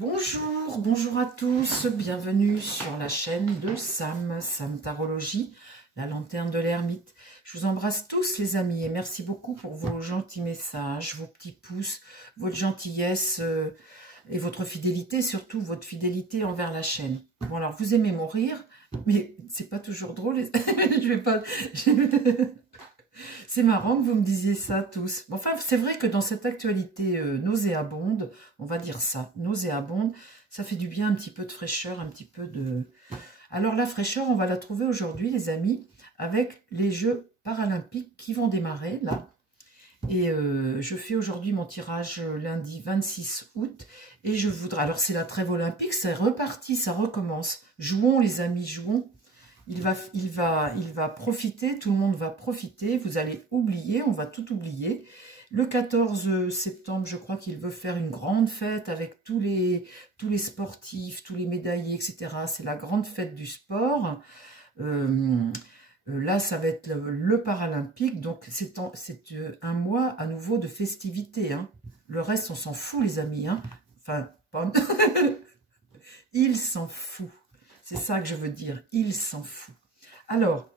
Bonjour, bonjour à tous, bienvenue sur la chaîne de Sam Tarologie, la lanterne de l'ermite. Je vous embrasse tous les amis et merci beaucoup pour vos gentils messages, vos petits pouces, votre gentillesse et votre fidélité, surtout votre fidélité envers la chaîne. Bon alors vous aimez mon rire, mais c'est pas toujours drôle, je vais pas... C'est marrant que vous me disiez ça tous. Enfin, c'est vrai que dans cette actualité nauséabonde, on va dire ça, nauséabonde, ça fait du bien un petit peu de fraîcheur, un petit peu de... Alors la fraîcheur, on va la trouver aujourd'hui, les amis, avec les Jeux paralympiques qui vont démarrer, là. Et je fais aujourd'hui mon tirage lundi 26 août. Et je voudrais... Alors c'est la trêve olympique, c'est reparti, ça recommence. Jouons les amis, jouons. Il va profiter, tout le monde va profiter, vous allez oublier, on va tout oublier. Le 14 septembre, je crois qu'il veut faire une grande fête avec tous les sportifs, tous les médaillés, etc. C'est la grande fête du sport. Là, ça va être le paralympique, donc c'est un mois à nouveau de festivités. Hein. Le reste, on s'en fout, les amis. Hein. Enfin, pas... il s'en fout. C'est ça que je veux dire, il s'en fout. Alors,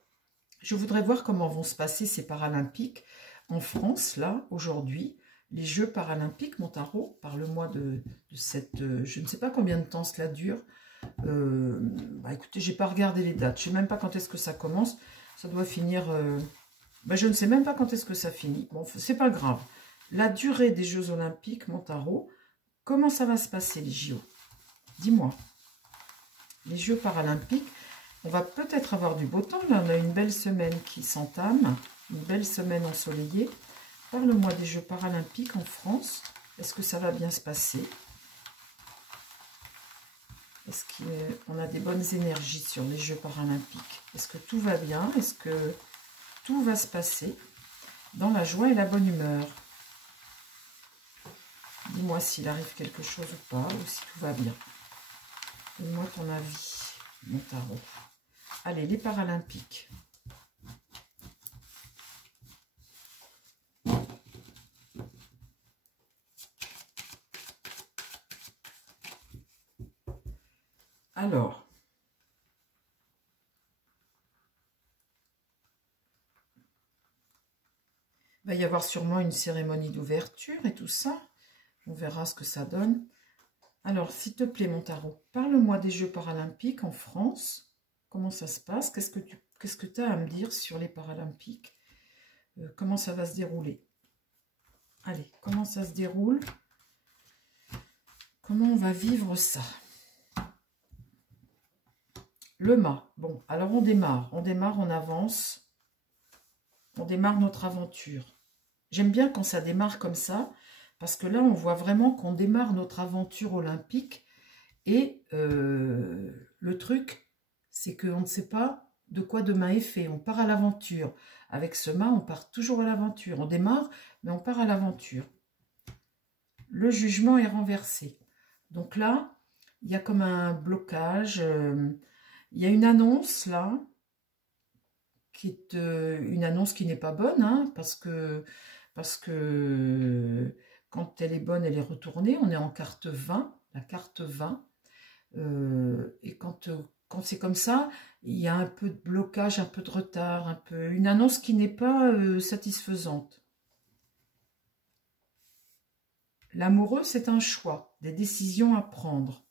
je voudrais voir comment vont se passer ces Paralympiques en France, là, aujourd'hui. Les Jeux Paralympiques, mon tarot, par le mois de cette... je ne sais pas combien de temps cela dure. Écoutez, je n'ai pas regardé les dates. Je ne sais même pas quand est-ce que ça commence. Ça doit finir... je ne sais même pas quand est-ce que ça finit. Bon, c'est pas grave. La durée des Jeux Olympiques, mon tarot, comment ça va se passer, les JO? Dis-moi. Les Jeux paralympiques, on va peut-être avoir du beau temps. Là, on a une belle semaine qui s'entame, une belle semaine ensoleillée. Parle-moi des Jeux paralympiques en France. Est-ce que ça va bien se passer? Est-ce qu'on a des bonnes énergies sur les Jeux paralympiques? Est-ce que tout va bien? Est-ce que tout va se passer dans la joie et la bonne humeur? Dis-moi s'il arrive quelque chose ou pas, ou si tout va bien. Donne-moi ton avis, mon tarot. Allez, les Paralympiques. Alors, il va y avoir sûrement une cérémonie d'ouverture et tout ça. On verra ce que ça donne. Alors, s'il te plaît, mon tarot, parle-moi des Jeux paralympiques en France. Comment ça se passe? Qu'est-ce que tu as à me dire sur les Paralympiques? Comment ça va se dérouler? Allez, comment ça se déroule? Comment on va vivre ça? Le mât. Bon, alors on démarre, on avance. On démarre notre aventure. J'aime bien quand ça démarre comme ça, parce que là, on voit vraiment qu'on démarre notre aventure olympique. Et le truc, c'est qu'on ne sait pas de quoi demain est fait. On part à l'aventure. Avec ce mât, on part toujours à l'aventure. On démarre, mais on part à l'aventure. Le jugement est renversé. Donc là, il y a comme un blocage. Il y a une annonce là, qui est une annonce qui n'est pas bonne, hein, parce que quand elle est bonne, elle est retournée. On est en carte 20, la carte 20. Et quand c'est comme ça, il y a un peu de blocage, un peu de retard, une annonce qui n'est pas satisfaisante. L'amoureux, c'est un choix, des décisions à prendre.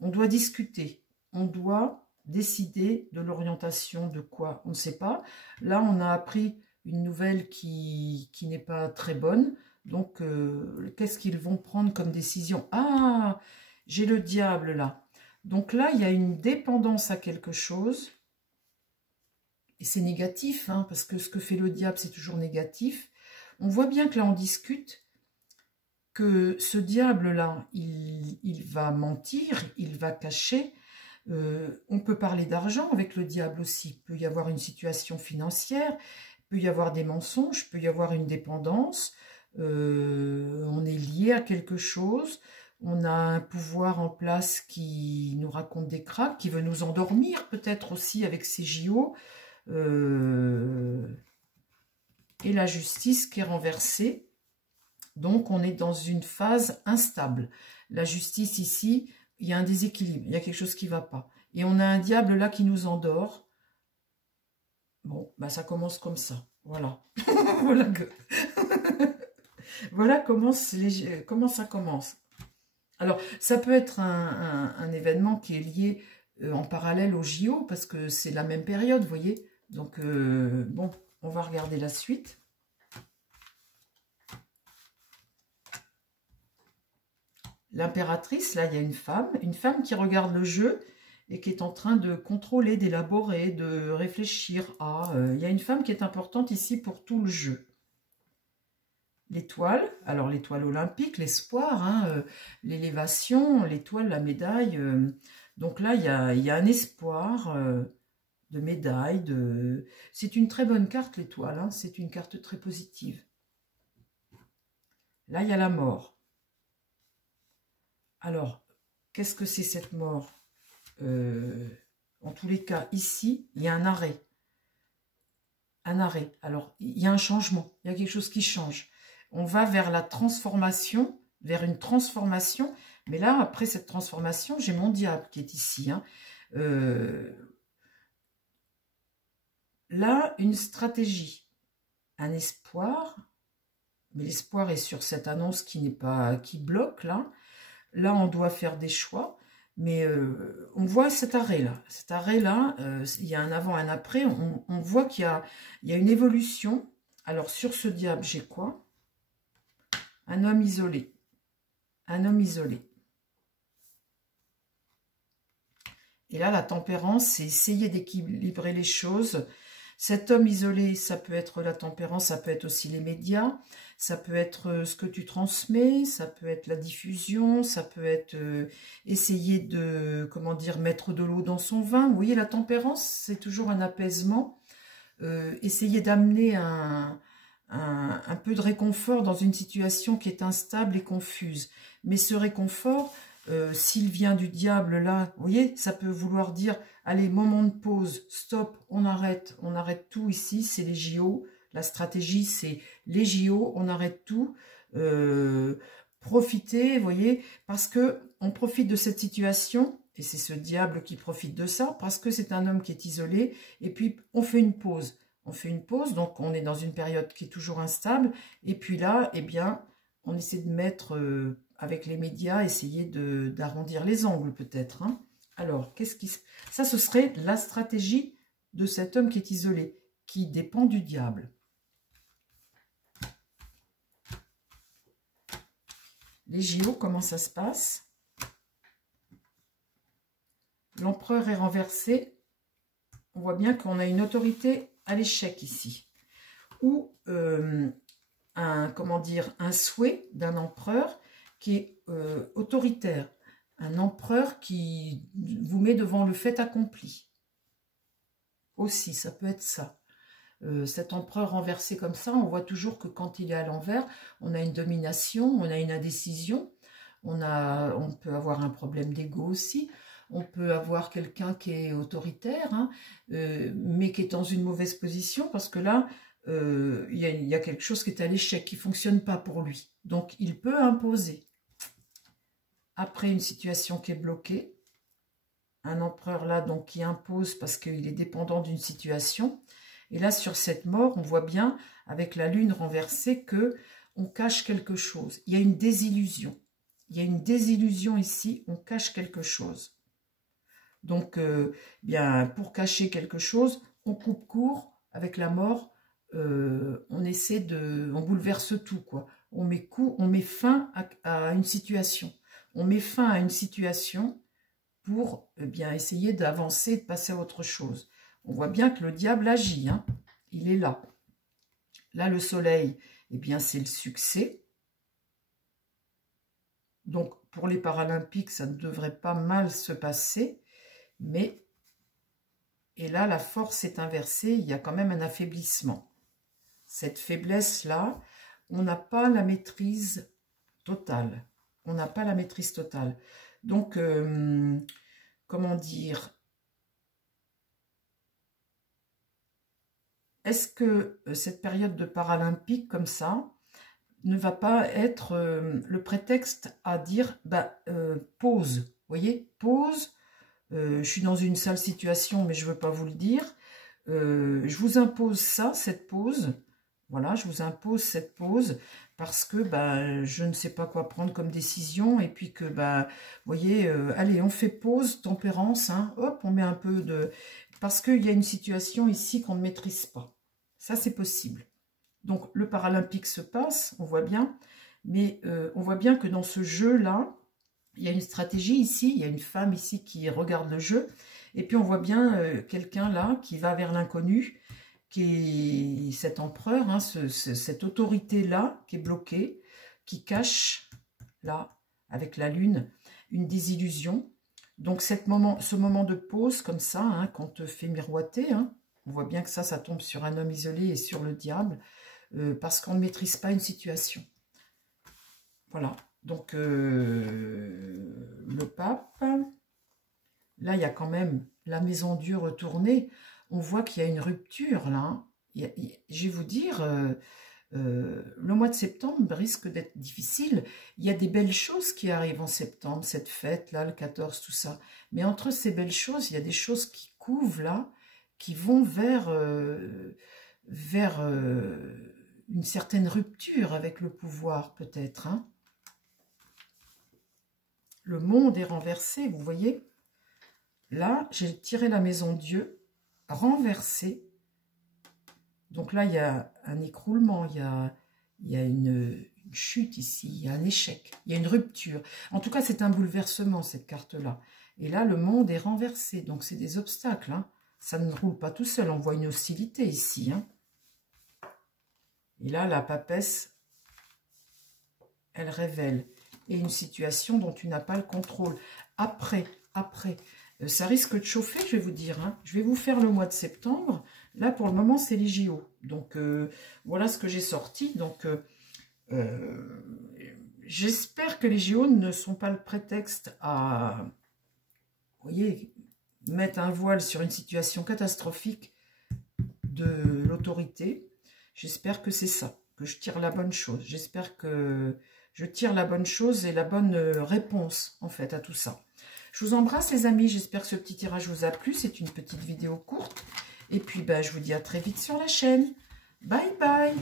On doit discuter, on doit décider de l'orientation de quoi, on ne sait pas. Là, on a appris une nouvelle qui n'est pas très bonne. Donc, qu'est-ce qu'ils vont prendre comme décision? Ah, j'ai le diable là. Donc là, il y a une dépendance à quelque chose. Et c'est négatif, hein, parce que ce que fait le diable, c'est toujours négatif. On voit bien que là, on discute que ce diable-là, il va mentir, il va cacher. On peut parler d'argent avec le diable aussi. Il peut y avoir une situation financière, il peut y avoir des mensonges, il peut y avoir une dépendance. On est lié à quelque chose. On a un pouvoir en place qui nous raconte des cracks, qui veut nous endormir peut-être aussi avec ses JO. Et la justice qui est renversée. Donc, on est dans une phase instable. la justice ici, il y a un déséquilibre, il y a quelque chose qui ne va pas. Et on a un diable là qui nous endort. Bon, bah ça commence comme ça. Voilà. Voilà, voilà comment ça commence. Alors, ça peut être un événement qui est lié en parallèle au JO, parce que c'est la même période, vous voyez. Donc, bon, on va regarder la suite. L'impératrice, là, il y a une femme qui regarde le jeu et qui est en train de contrôler, d'élaborer, de réfléchir à... il y a une femme qui est importante ici pour tout le jeu. L'étoile, alors l'étoile olympique, l'espoir, hein, l'élévation, l'étoile, la médaille. Donc là, il y a un espoir de médaille. C'est une très bonne carte, l'étoile. Hein, c'est une carte très positive. Là, il y a la mort. Alors, qu'est-ce que c'est cette mort? En tous les cas, ici, il y a un arrêt. Un arrêt. Alors, il y a un changement. Il y a quelque chose qui change. On va vers la transformation, vers une transformation. Mais là, après cette transformation, j'ai mon diable qui est ici. Hein. Là, une stratégie, un espoir. Mais l'espoir est sur cette annonce qui bloque là. Là, on doit faire des choix. Mais on voit cet arrêt-là. Cet arrêt-là, il y a un avant, un après. On voit qu'il y a une évolution. Alors, sur ce diable, j'ai quoi? Un homme isolé. Un homme isolé. Et là, la tempérance, c'est essayer d'équilibrer les choses. Cet homme isolé, ça peut être la tempérance, ça peut être aussi les médias, ça peut être ce que tu transmets, ça peut être la diffusion, ça peut être essayer de, comment dire, mettre de l'eau dans son vin. Vous voyez, la tempérance, c'est toujours un apaisement. Essayer d'amener un peu de réconfort dans une situation qui est instable et confuse. Mais ce réconfort, s'il vient du diable là, vous voyez, ça peut vouloir dire, allez, moment de pause, stop, on arrête tout ici, c'est les JO, la stratégie c'est les JO, on arrête tout, profitez, vous voyez, parce que on profite de cette situation, et c'est ce diable qui profite de ça, parce que c'est un homme qui est isolé, et puis on fait une pause. On fait une pause, donc on est dans une période qui est toujours instable. Et puis là, eh bien, on essaie de mettre, avec les médias, essayer d'arrondir les angles peut-être. Hein. Alors, ça, ce serait la stratégie de cet homme qui est isolé, qui dépend du diable. Les JO, comment ça se passe? L'empereur est renversé. On voit bien qu'on a une autorité à l'échec ici, ou un souhait d'un empereur qui est autoritaire, un empereur qui vous met devant le fait accompli. Aussi, ça peut être ça. Cet empereur renversé comme ça, on voit toujours que quand il est à l'envers, on a une domination, on a une indécision, on peut avoir un problème d'ego aussi. On peut avoir quelqu'un qui est autoritaire, hein, mais qui est dans une mauvaise position, parce que là, il y a quelque chose qui est à l'échec, qui ne fonctionne pas pour lui. Donc, il peut imposer. Après, une situation qui est bloquée, un empereur là, donc, qui impose parce qu'il est dépendant d'une situation. Et là, sur cette mort, on voit bien, avec la lune renversée, que on cache quelque chose. Il y a une désillusion. Il y a une désillusion ici, on cache quelque chose. Donc, bien, pour cacher quelque chose, on coupe court avec la mort, on bouleverse tout, quoi. On met fin à une situation. On met fin à une situation pour bien essayer d'avancer, de passer à autre chose. On voit bien que le diable agit, hein. Il est là. Là, le soleil, eh bien, c'est le succès. Donc, pour les Paralympiques, ça ne devrait pas mal se passer. Mais, et là, la force est inversée, il y a quand même un affaiblissement. Cette faiblesse-là, on n'a pas la maîtrise totale. On n'a pas la maîtrise totale. Donc, comment dire? Est-ce que cette période de Paralympique, comme ça, ne va pas être le prétexte à dire bah, pause. Vous voyez, pause. Je suis dans une sale situation, mais je ne veux pas vous le dire. Je vous impose ça, cette pause. Voilà, je vous impose cette pause parce que bah, je ne sais pas quoi prendre comme décision. Et puis que, bah, vous voyez, allez, on fait pause, tempérance. Hein, hop, on met un peu de... Parce qu'il y a une situation ici qu'on ne maîtrise pas. Ça, c'est possible. Donc, le paralympique se passe, on voit bien. Mais on voit bien que dans ce jeu-là, il y a une stratégie ici. Il y a une femme ici qui regarde le jeu. Et puis, on voit bien quelqu'un là qui va vers l'inconnu, qui est cet empereur, hein, cette autorité-là qui est bloquée, qui cache, là, avec la lune, une désillusion. Donc, ce moment de pause, comme ça, hein, qu'on te fait miroiter, hein, on voit bien que ça tombe sur un homme isolé et sur le diable, parce qu'on ne maîtrise pas une situation. Voilà. Donc, le pape, là, il y a quand même la maison Dieu retournée. On voit qu'il y a une rupture, là. Hein. Je vais vous dire, le mois de septembre risque d'être difficile. Il y a des belles choses qui arrivent en septembre, cette fête, là, le 14, tout ça. Mais entre ces belles choses, il y a des choses qui couvent, là, qui vont vers une certaine rupture avec le pouvoir, peut-être. Hein. Le monde est renversé, vous voyez. Là, j'ai tiré la maison Dieu, renversée. Donc là, il y a un écroulement, il y a une chute ici, il y a un échec, il y a une rupture. En tout cas, c'est un bouleversement, cette carte-là. Et là, le monde est renversé, donc c'est des obstacles. Hein. Ça ne roule pas tout seul, on voit une hostilité ici. Hein. Et là, la papesse, elle révèle. Et une situation dont tu n'as pas le contrôle. Après, ça risque de chauffer, je vais vous dire. Hein. Je vais vous faire le mois de septembre. Là, pour le moment, c'est les JO. Donc, voilà ce que j'ai sorti. Donc, j'espère que les JO ne sont pas le prétexte à, vous voyez, mettre un voile sur une situation catastrophique de l'autorité. J'espère que c'est ça, que je tire la bonne chose. J'espère que je tire la bonne chose et la bonne réponse, en fait, à tout ça. Je vous embrasse, les amis. J'espère que ce petit tirage vous a plu. C'est une petite vidéo courte. Et puis, ben, je vous dis à très vite sur la chaîne. Bye, bye.